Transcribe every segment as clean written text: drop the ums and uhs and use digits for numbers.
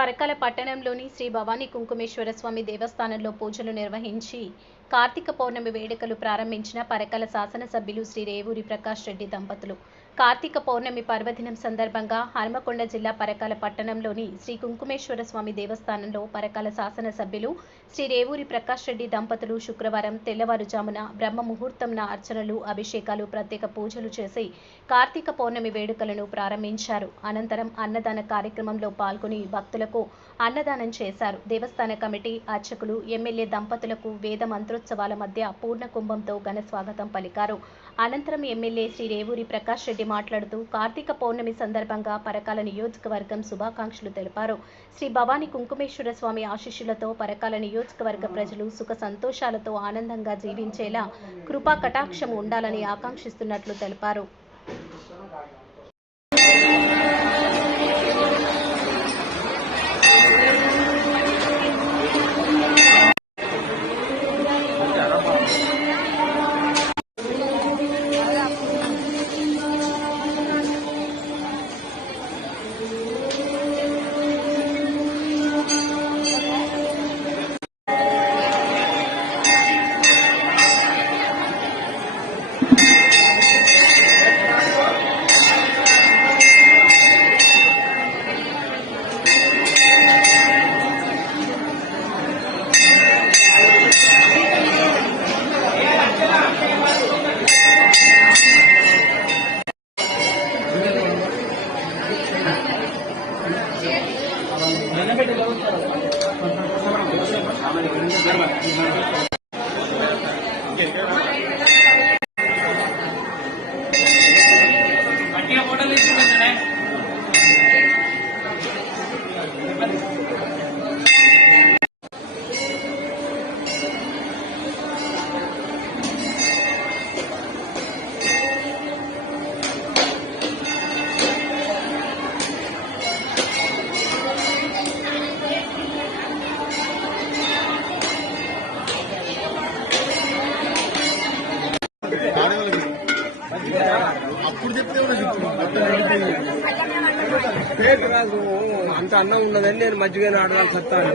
పరకాల పట్టణంలోని శ్రీ భవానీ కుంకుమేశ్వర స్వామి దేవస్థానంలో పూజలు నిర్వహించి కార్తీక పౌర్ణమి వేడుకలు ప్రారంభించిన పరకాల శాసనసభ్యులు శ్రీ రేవూరి ప్రకాష్ రెడ్డి దంపతులు. కార్తీక పౌర్ణమి పర్వదినం సందర్భంగా హనుమకొండ జిల్లా పరకాల పట్టణంలోని శ్రీ కుంకుమేశ్వర స్వామి దేవస్థానంలో పరకాల శాసనసభ్యులు శ్రీ రేవూరి ప్రకాష్ రెడ్డి దంపతులు శుక్రవారం తెల్లవారుజామున బ్రహ్మ ముహూర్తంన అర్చనలు, అభిషేకాలు, ప్రత్యేక పూజలు చేసి కార్తీక పౌర్ణమి వేడుకలను ప్రారంభించారు. అనంతరం అన్నదాన కార్యక్రమంలో పాల్గొని భక్తులకు అన్నదానం చేశారు. దేవస్థాన కమిటీ అర్చకులు, ఎమ్మెల్యే దంపతులకు వేద మంత్రోత్సవాల మధ్య పూర్ణ కుంభంతో ఘన స్వాగతం పలికారు. అనంతరం ఎమ్మెల్యే శ్రీ రేవూరి ప్రకాష్ రెడ్డి మాట్లాడుతూ కార్తీక పౌర్ణమి సందర్భంగా పరకాల నియోజకవర్గం శుభాకాంక్షలు తెలిపారు. శ్రీ భవానీ కుంకుమేశ్వర స్వామి ఆశీస్సులతో పరకాల నియోజకవర్గ ప్రజలు సుఖ సంతోషాలతో ఆనందంగా జీవించేలా కృపా కటాక్షం ఉండాలని ఆకాంక్షిస్తున్నట్లు తెలిపారు. అప్పుడు చెప్తే రాదు అంత అన్నం ఉన్నదని నేను మజ్జిగ ఆడవాళ్ళు చెప్తాను.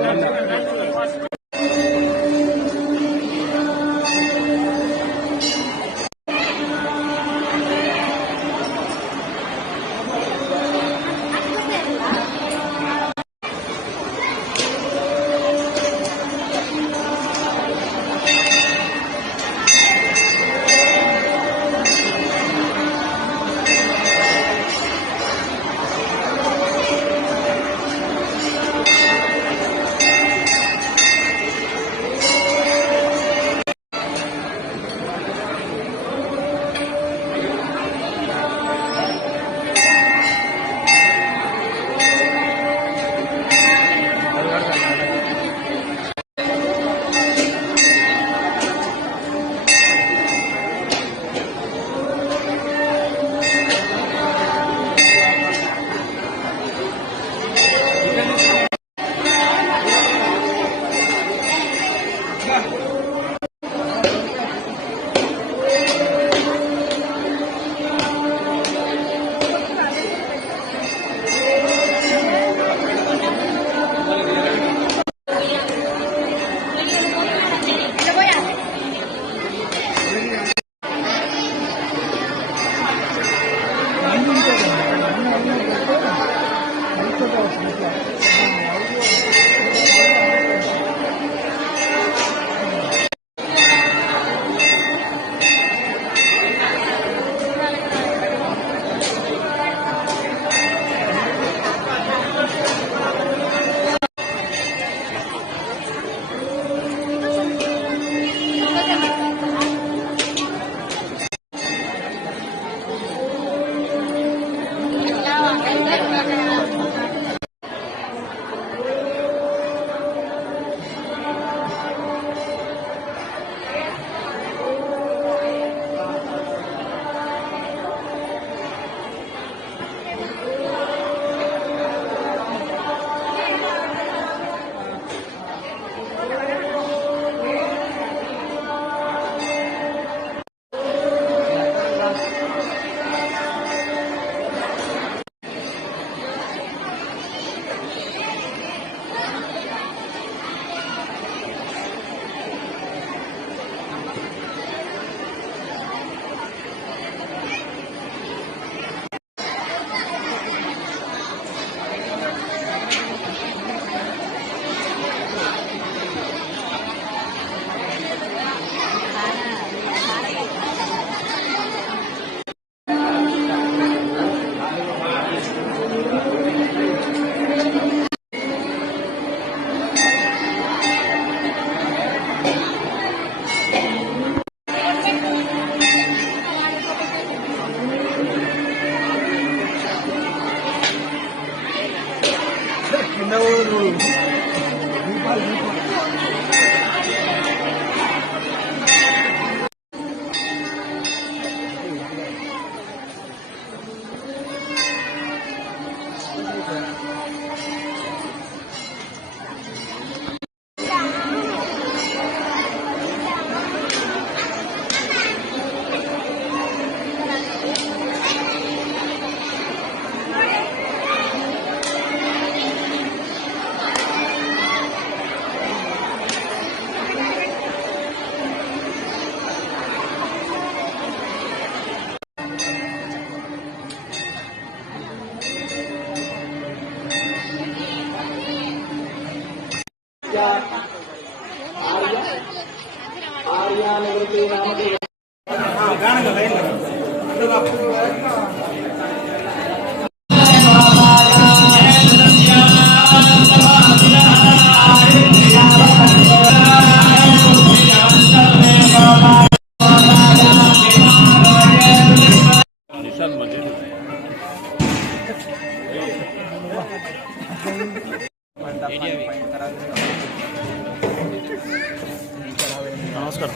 నమస్కారం.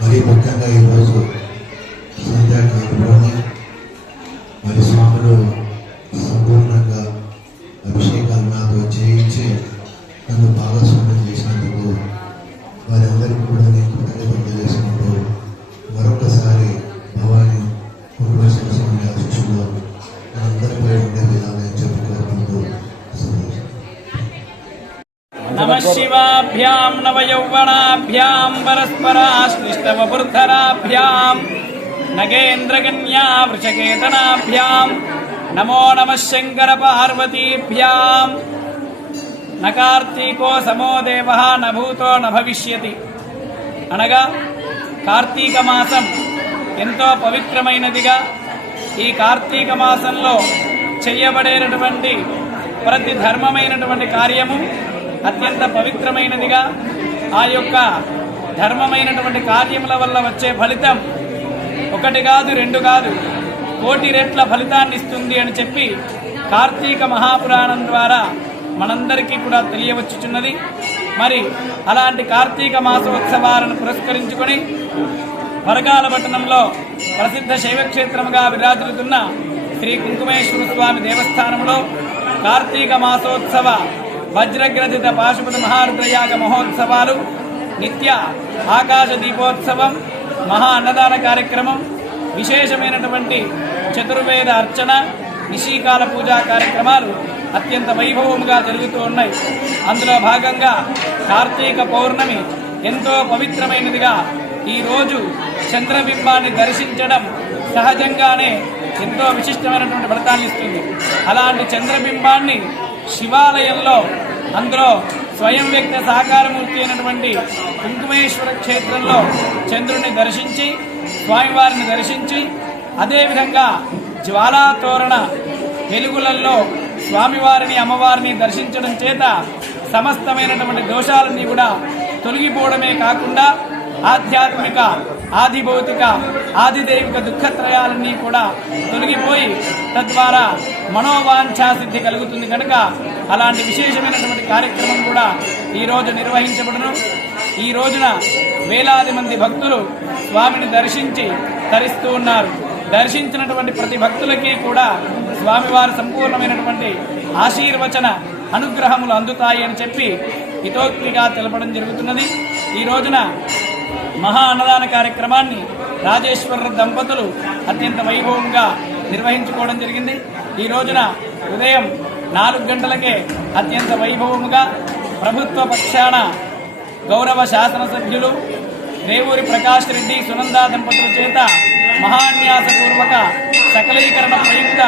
మరి ముఖ్యంగా ఈరోజు సంధ్యాకాలంలోని మరి స్వాములు సంపూర్ణంగా అభిషేకాలు నాతో చేయించి నన్ను భాగస్వామ్యం చేసినందుకు వారందరికీ కూడా నేను కృతజ్ఞతలు తెలియజేసుకుంటూ మరొకసారి భవానీ కుటుంబ స్వామి ఆశించులో అందరిపై ఉండే విధానం చెప్పుకోవడంతో నమ శివాభ్యాం నవయౌవనాభ్యాం పరస్పరాశ్లిష్టవపుర్ధరాభ్యాం నగేంద్రకన్యా వృషకేతనాభ్యాం నమో నమ శంకర పార్వతీభ్యాం. న కార్తీకో సమో దేవః న భూతో న భవిష్యతి అనగా కార్తీక మాసం ఎంతో పవిత్రమైనదిగా, ఈ కార్తీక మాసంలో చేయబడేటటువంటి ప్రతి ధర్మమైనటువంటి కార్యము అత్యంత పవిత్రమైనదిగా, ఆ యొక్క ధర్మమైనటువంటి కార్యముల వల్ల వచ్చే ఫలితం ఒకటి కాదు, రెండు కాదు, కోటి రెట్ల ఫలితాన్ని ఇస్తుంది అని చెప్పి కార్తీక మహాపురాణం ద్వారా మనందరికీ కూడా తెలియవచ్చుచున్నది. మరి అలాంటి కార్తీక మాసోత్సవాలను పురస్కరించుకొని పరకాల పట్టణంలో ప్రసిద్ధ శైవక్షేత్రముగా విరాజిల్లుతున్న శ్రీ కుంకుమేశ్వర స్వామి దేవస్థానంలో కార్తీక మాసోత్సవ వజ్రగ్రథిత పాశుపత మహారుద్రయాగ మహోత్సవాలు, నిత్య ఆకాశ దీపోత్సవం, మహా అన్నదాన కార్యక్రమం, విశేషమైనటువంటి చతుర్వేద అర్చన, నిశీకాల పూజా కార్యక్రమాలు అత్యంత వైభవముగా జరుగుతూ ఉన్నాయి. అందులో భాగంగా కార్తీక పౌర్ణమి ఎంతో పవిత్రమైనదిగా, ఈరోజు చంద్రబింబాన్ని దర్శించడం సహజంగానే ఎంతో విశిష్టమైనటువంటి ఫలితాన్ని ఇస్తుంది. అలాంటి చంద్రబింబాన్ని శివాలయంలో, అందులో స్వయం వ్యక్త సాకారమూర్తి అయినటువంటి కుంకుమేశ్వర క్షేత్రంలో చంద్రుడిని దర్శించి, స్వామివారిని దర్శించి, అదేవిధంగా జ్వాలాతోరణ వెలుగులలో స్వామివారిని అమ్మవారిని దర్శించడం చేత సమస్తమైనటువంటి దోషాలన్నీ కూడా తొలగిపోవడమే కాకుండా ఆధ్యాత్మిక, ఆదిభౌతిక, ఆదిదైవిక దుఃఖత్రయాలన్నీ కూడా తొలగిపోయి తద్వారా మనోవాంఛాసిద్ధి కలుగుతుంది కనుక అలాంటి విశేషమైనటువంటి కార్యక్రమం కూడా ఈరోజు నిర్వహించబడును. ఈ రోజున వేలాది మంది భక్తులు స్వామిని దర్శించి తరిస్తూ ఉన్నారు. దర్శించినటువంటి ప్రతి భక్తులకి కూడా స్వామివారి సంపూర్ణమైనటువంటి ఆశీర్వచన అనుగ్రహములు అందుతాయి అని చెప్పి హితోక్తిగా తెలపడం జరుగుతున్నది. ఈ రోజున మహా అన్నదాన కార్యక్రమాన్ని రాజేశ్వర దంపతులు అత్యంత వైభవంగా నిర్వహించుకోవడం జరిగింది. ఈ రోజున ఉదయం 4 గంటలకే అత్యంత వైభవముగా ప్రభుత్వ పక్షాన గౌరవ శాసనసభ్యులు రేవూరి ప్రకాష్ రెడ్డి, సునందా దంపతుల చేత మహాన్యాసపూర్వక సకలీకరణ ప్రయుక్త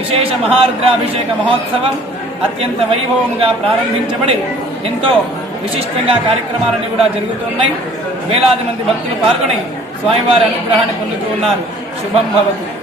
విశేష మహారుద్రాభిషేక మహోత్సవం అత్యంత వైభవముగా ప్రారంభించబడి ఎంతో విశిష్టంగా కార్యక్రమాలన్నీ కూడా జరుగుతున్నాయి. వేలాది మంది భక్తులు పాల్గొని స్వామివారి అనుగ్రహాన్ని పొందుతూ ఉన్నారు. శుభం భవతు.